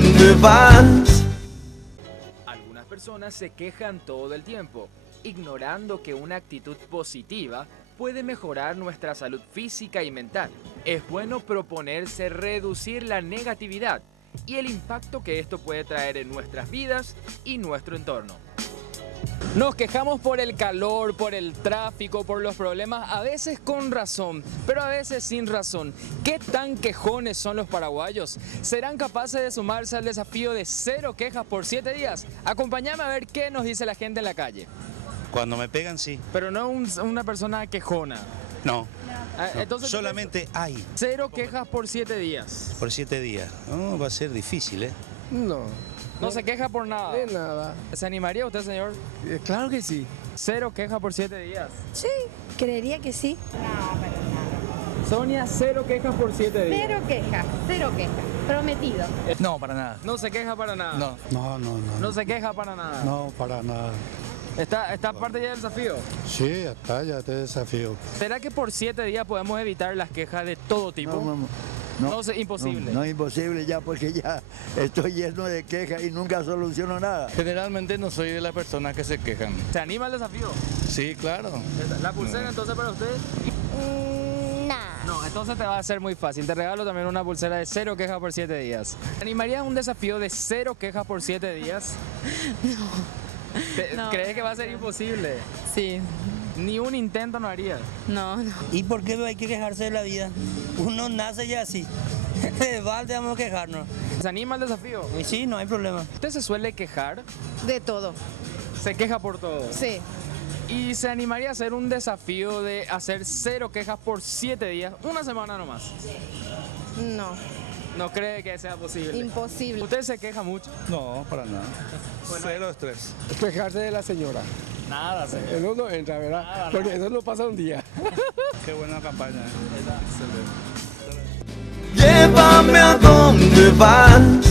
dónde vas. Algunas personas se quejan todo el tiempo, ignorando que una actitud positiva puede mejorar nuestra salud física y mental. Es bueno proponerse reducir la negatividad y el impacto que esto puede traer en nuestras vidas y nuestro entorno. Nos quejamos por el calor, por el tráfico, por los problemas, a veces con razón, pero a veces sin razón. ¿Qué tan quejones son los paraguayos? ¿Serán capaces de sumarse al desafío de 0 quejas por 7 días? Acompáñame a ver qué nos dice la gente en la calle. Cuando me pegan, sí. Pero no una persona quejona. No. Entonces, solamente hay. 0 quejas por 7 días. Por 7 días. No, va a ser difícil, ¿eh? No. No se queja por nada. De nada. ¿Se animaría usted, señor? Claro que sí. 0 quejas por 7 días. Sí, creería que sí. Sonia, 0 quejas por 7 días. Cero quejas, prometido. No, para nada. No se queja para nada. No. No se queja para nada. No, para nada. ¿Está parte ya del desafío? Sí, está ya te desafío. ¿Será que por 7 días podemos evitar las quejas de todo tipo? No, es imposible. No es imposible ya porque ya estoy lleno de quejas y nunca soluciono nada. Generalmente no soy de las personas que se quejan. ¿Se anima al desafío? Sí, claro. ¿La pulsera entonces para usted? No, entonces te va a ser muy fácil. Te regalo también una pulsera de 0 quejas por 7 días. ¿Te animarías a un desafío de 0 quejas por 7 días? No. ¿Crees que va a ser imposible? Sí. Ni un intento no harías. No. ¿Y por qué hay que quejarse de la vida? Uno nace ya así. De balde vamos a quejarnos. ¿Se anima al desafío? Y sí, no hay problema. ¿Usted se suele quejar? De todo. ¿Se queja por todo? Sí. ¿Y se animaría a hacer un desafío de hacer 0 quejas por 7 días? Una semana nomás. No. ¿No cree que sea posible? Imposible. ¿Usted se queja mucho? No, para nada. Bueno, 0 estrés. Quejarse de la señora. Nada, señor. Eso no entra, ¿verdad? Nada, Porque eso no pasa un día. Qué buena campaña. Llévame a donde vas.